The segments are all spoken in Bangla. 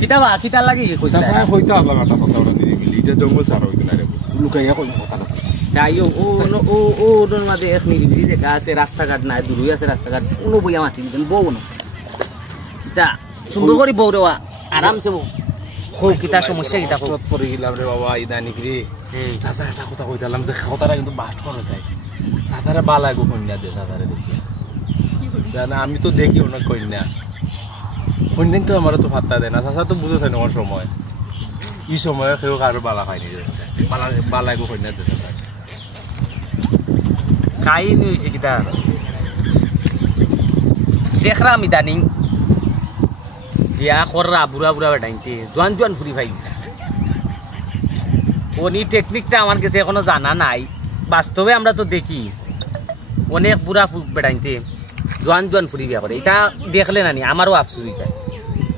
কিতাবা কিতা লাগি কইছা চাচা কইতা আপলা কাটা কথা ওটা দিবি এটা জঙ্গল ছাড়া হইতো না রে লুকাইয়া কই কথা না তাইও ও ওর মাঝে এক নিরিবিলি জায়গা আছে রাস্তাঘাট নাই দূরই আছে রাস্তাঘাট কোনো বইয়া মাতি দিন বউ না এটা সুন্দর করে বউ রে আরামসে বউ খুব কিতা সমস্যা কিতা খুব পড়ে গেলাম রে বাবা ইদানিক রে চাচা একটা কথা কইতালাম যে কথাটা কিন্তু বাস্ট করে চাই সাদারে বালাগো কন্যা দে সাদারে দেখি জানা আমি তো দেখি অনেক কন্যা কন্যা তো আমার তো ভাত্তা দেয় না চাচা তো বুঝে থাকে আমার সময় এই সময় কেউ কারো বালা খায়নি রে বালাগো কন্যা দে চাচা কাহিনী হয়েছে কিতা দেখলাম ইদানিং দিয়া কররা বুড়া বুড়া বেটাইতে জোয়ান জোয়ান ফুরি ভাই উনি টেকনিকটা আমার কাছে এখনো জানা নাই বাস্তবে আমরা তো দেখি অনেক বুড়া বেটাইতে জোয়ান জোয়ান ফুরি বিয়া করে এটা দেখলে নানি আমারও আফসোস হয়ে যায়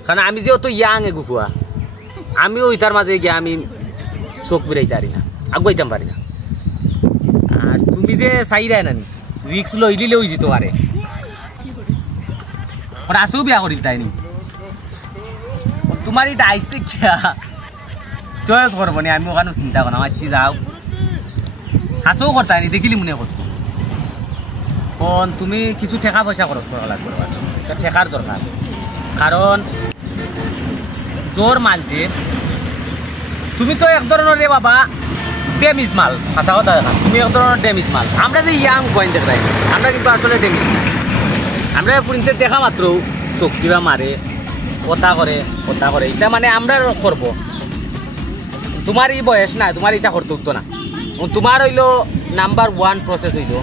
কারণ আমি যেহেতু ইয়াং এগুফুয়া আমিও ইটার মাঝে গিয়ে আমি চোখ বেরাইতে পারি না আগুয়াইতাম পারি না আর তুমি যে চাইরাই নানি রিক্স লইলেও যেতে পারে ওরা আসেও বিয়া করিল তাই নি তোমার এটা আইসতে চয়েস করবো নি আমি ওখানে চিন্তা করলাম আচ্ছি যাও হাসেও করতে নি দেখিলি মনে করতো কোন তুমি কিছু ঠেকা পয়সা খরচ করা লাগবে ঠেকার দরকার কারণ জোর মাল যে তুমি তো এক ধরনের রে বাবা ড্যামেজ মাল হাসা কথা দেখা তুমি এক ধরনের ড্যামেজ মাল আমরা যে ইয়াং কয়েন দেখাই আমরা কিন্তু আসলে ড্যামেজ না আমরা পুরিতে দেখা মাত্র চোখ কিবা মারে কথা করে এটা মানে আমরা করবো তোমার এই বয়স না তোমার এটা করতে হতো না তোমার হইলো নাম্বার 1 প্রসেস হইল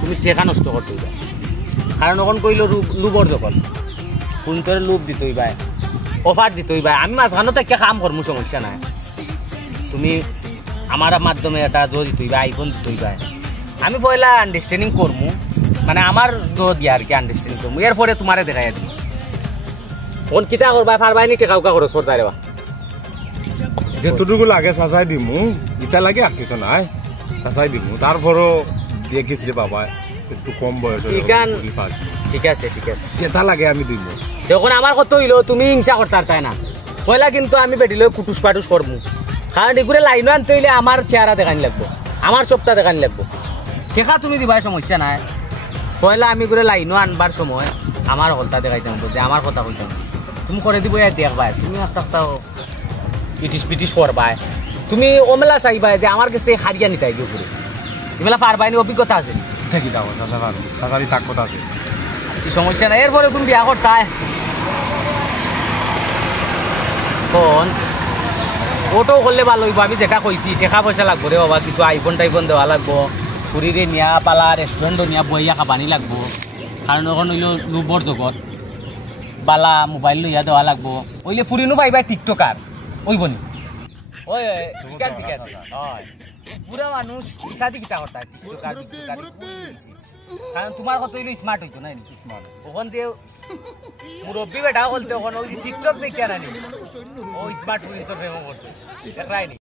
তুমি টেকা নষ্ট করতে হইবা কারণ ওখান কইল লুবর দখল কোনটারে লুপ দিতে হইবা অফার দিতে হইবা আমি মাঝখানে তো একটা কাম করবো সমস্যা নাই তুমি আমার মাধ্যমে এটা দো দিতে হইবা আইফোন দিতে হইবা আমি পয়লা আন্ডারস্ট্যান্ডিং করবো মানে আমার দো দিয়া আর কি আন্ডারস্ট্যান্ডিং করবো এরপরে তোমারে দেখাই দিই কোন কিতা করবা পারবাই নি টেকা উকা খরচ করতে রেবা যেটুকু লাগে চাচাই দিমু ইটা লাগে আর কিছু নাই চাচাই দিমু তারপরও দেখিস রে বাবা একটু কম বয়স ঠিক আছে যেটা লাগে আমি দিব তখন আমার কত হইলো তুমি হিংসা করতে তাই না পয়লা কিন্তু আমি বেটিলে কুটুস পাটুস করবো কারণ এগুলো লাইনও আনতে হইলে আমার চেহারা দেখানি লাগবো আমার সপ্তাহ দেখানি লাগবো টেকা তুমি দিবাই সমস্যা নাই পয়লা আমি করে লাইনও আনবার সময় আমার হলতা দেখাইতাম যে আমার কথা বলতাম তুমি করে দিব দেখবাই তুমি একটা পিটিস করবাই তুমি ওমেলা চাইবাই যে আমার কাছে হারিয়া নিতে গিয়ে ঘুরে এমেলা পারবাই নি অভিজ্ঞতা আছে ঠিকই দাও চাচা ভালো চাচারি তাক কথা আছে সমস্যা নাই এরপরে তুমি বিয়া করতাই কোন ওটাও করলে ভালো হইব আমি যেটা কইছি টেকা পয়সা লাগবো রে বাবা কিছু আইফোন টাইফোন দেওয়া লাগবো ফুরিরে নিয়া পালা রেস্টুরেন্টও নিয়া বইয়া খাবানি লাগবো কারণ ওখান হইল লুবর জগত বালা মোবাইল লইয়া দেওয়া লাগবো ওইলে ফুরিনো পাইবা টিকটকার ওইব নি ওই পুরা মানুষ ইত্যাদি কিতা করতা টিকটকার কারণ তোমার কত হইলো স্মার্ট হইতো না স্মার্ট ওখান দিয়ে মুরব্বী বেটা বলতে ওখানে ওই যে টিকটক দেখিয়া নানি ও স্মার্ট ফুরিন তো প্রেম করছে দেখাই নি